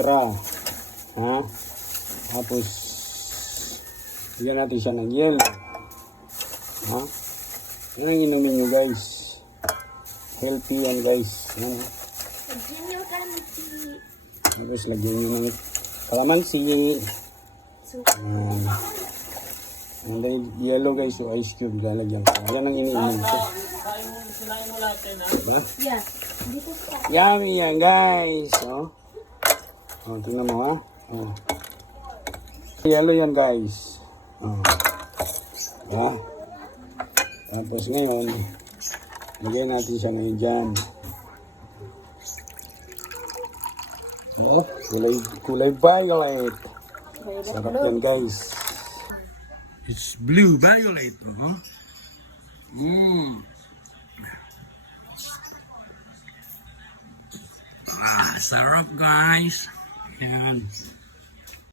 extra. Ha? Tapos, bigyan natin siya ng yellow. Ha? Yan ang inumin nyo guys. Healthy yan guys. Yan. Junior candy. Tapos lagyan nyo ng kalamansi. And then yellow guys, so ice cube lalagyan ko. Yan ang iniinom ko. Diba? Yeah. Dito sa. Yummy yan guys. Oh. Oh, tingnan mo ha. Oh. Yellow yan guys. Oh. Yeah. Tapos ngayon, lagyan natin siya ngayon dyan. Oh, kulay violet. Sarap yan guys. It's blue violet. Sarap guys. Yan.